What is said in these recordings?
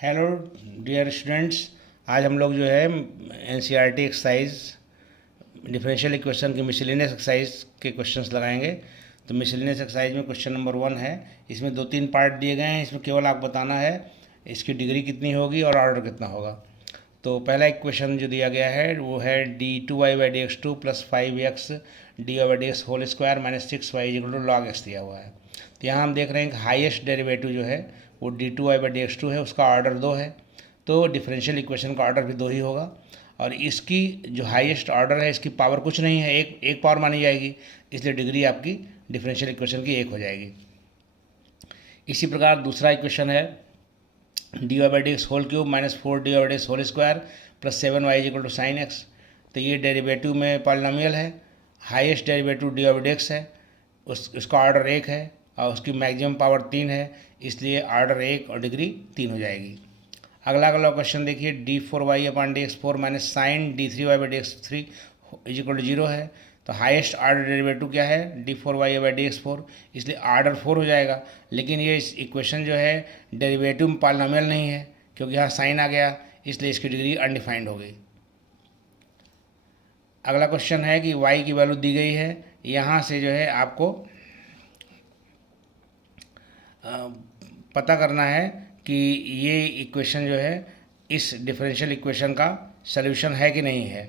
Hello dear students. आज हम लोग जो है एनसीईआरटी एक्सरसाइज डिफरेंशियल इक्वेशन की मिसलेनियस एक्सरसाइज के क्वेश्चंस लगाएंगे। तो मिसलेनियस एक्सरसाइज में क्वेश्चन नंबर 1 है। इसमें 2-3 पार्ट दिए गए हैं। इसमें केवल आप बताना है इसकी डिग्री कितनी होगी और ऑर्डर कितना होगा। तो पहला एक क्वेश्चन जो दिया गया है वो है d2y/dx2 plus 5x dy/dx whole square minus 6y equal to log x दिया हुआ है। तो यहाँ हम देख रहे हैं कि हाईएस्ट डेरिवेटिव जो है वो d2y/dx2 है, उसका ऑर्डर 2 है। तो डिफरेंशियल इक्वेशन का ऑर्डर भी 2 ही होगा। और इसकी जो हाईएस्ट ऑर्डर है इसकी पावर कुछ नहीं है, एक पावर मानी जाएगी, इसलिए डिग्री आपकी डिफरेंशियल इक्वेशन की 1 हो जाएगी। इसी प्रकार दूसरा इक्वेशन है dy/dx whole cube minus 4dy/dx whole square plus 7y equal to sine x. तो ये डेरिवेटिव में पॉलिनोमियल है, हाईएस्ट डेरिवेटिव dy/dx है, उसका ऑर्डर 1 है और उसकी मैक्सिमम पावर 3 है, इसलिए ऑर्डर 1 और डिग्री 3 हो जाएगी। अगला क्वेश्चन देखिए d4y/dx4 minus sine d3y/dx3 is equal to 0 है। तो हाईएस्ट ऑर्डर डेरिवेटिव क्या है d4y/dx4, इसलिए ऑर्डर 4 हो जाएगा। लेकिन ये इक्वेशन जो है डेरिवेटिव में पॉलिनोमियल नहीं है, क्योंकि यहाँ साइन आ गया, इसलिए इसकी डिग्री अनडिफाइंड हो गई। अगला क्वेश्चन है कि y की वैल्यू दी गई है, यहाँ से जो है आपको पता करना है कि ये इक्वेशन जो है इस डिफरेंशियल इक्वेशन का सल्यूशन है कि नहीं है।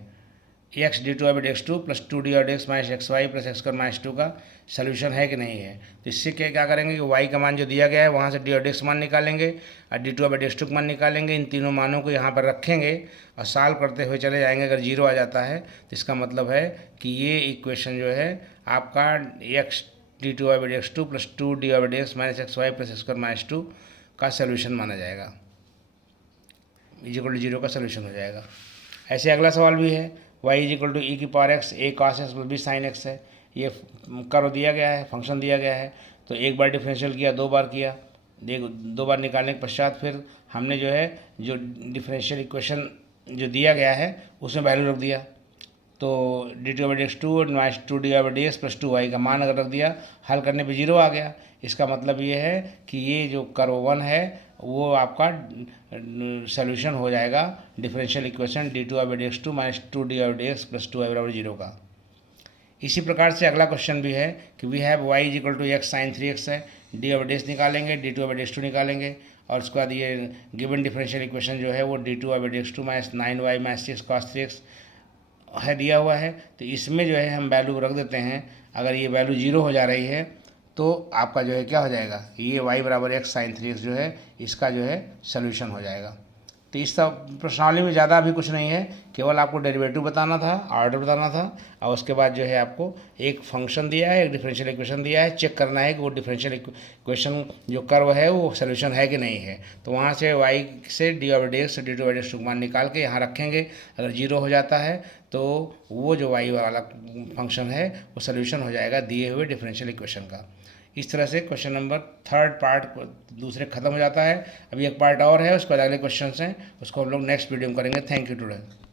X d2y/dx2 plus 2dy/dx minus xy plus x² minus 2 का सल्यूशन है कि नहीं है। तो इससे क्या करेंगे कि y का मान जो दिया गया है वहाँ से dy/dx मान निकालेंगे और d2y/dx2 का मान निकालेंगे। इन तीनों मानों को यहाँ पर रखेंगे और सॉल्व करते हुए चले जाएंगे। अगर 0 आ जाता है तो इसका मतलब है कि ये इक्वेशन जो है आपका x d2y/dx2 plus 2dy/dx minus xy plus x² minus 2 का सल्यूशन माना जाएगा, इज इक्वल टू 0 का सल्यूशन हो जाएगा। ऐसे अगला सवाल भी है y is equal to e की power x a cos x plus b sine x है। ये कर्व दिया गया है, फंक्शन दिया गया है। तो एक बार डिफरेंशियल किया, 2 बार किया, 2 बार निकालने के पश्चात फिर हमने जो है जो डिफरेंशियल इक्वेशन जो दिया गया है उसमें वैल्यू रख दिया। तो d2/dx2 minus 2dy/dx plus 2y का मान अगर रख दिया, हल करने पे 0 आ गया। इसका मतलब ये है कि ये जो कर्व 1 है वो आपका सॉल्यूशन हो जाएगा differential equation d2y/dx2 minus 2dy/dx plus 2y बराबर 0 का। इसी प्रकार से अगला क्वेश्चन भी है कि we have y is equal to x sine 3x है, dy/dx निकालेंगे, d2y/dx2 निकालेंगे और उसके बाद ये गिवन डिफरेंशियल इक्वेशन जो है वो d2y/dx2 minus 9y minus 6 cos 3x है दिया हुआ है। तो इसमें जो है हम वैल्यू रख देते हैं। अगर ये वैल्यू 0 हो जा रही है तो आपका जो है क्या हो जाएगा, ये y बराबर एक्स साइन 3x जो है इसका जो है सल्यूशन हो जाएगा। तो इस प्रश्नावली में ज़्यादा अभी कुछ नहीं है, केवल आपको डेरिवेटिव बताना था, ऑर्डर बताना था और उसके बाद जो है आपको एक फंक्शन दिया है, एक डिफरेंशियल इक्वेशन दिया है, चेक करना है कि वो डिफरेंशियल इक्वेशन जो कर्व है वो सॉल्यूशन है कि नहीं है। तो वहाँ से y से dy/dx से d2/dx मान निकाल के यहाँ रखेंगे। अगर 0 हो जाता है तो वो जो y वाला फंक्शन है वो सॉल्यूशन हो जाएगा दिए हुए डिफरेंशियल इक्वेशन का। इस तरह से क्वेश्चन नंबर 3 पार्ट दूसरे खत्म हो जाता है। अभी एक पार्ट और है, उसके बाद अगले क्वेश्चन हैं, उसको हम लोग नेक्स्ट वीडियो में करेंगे। Thank you today.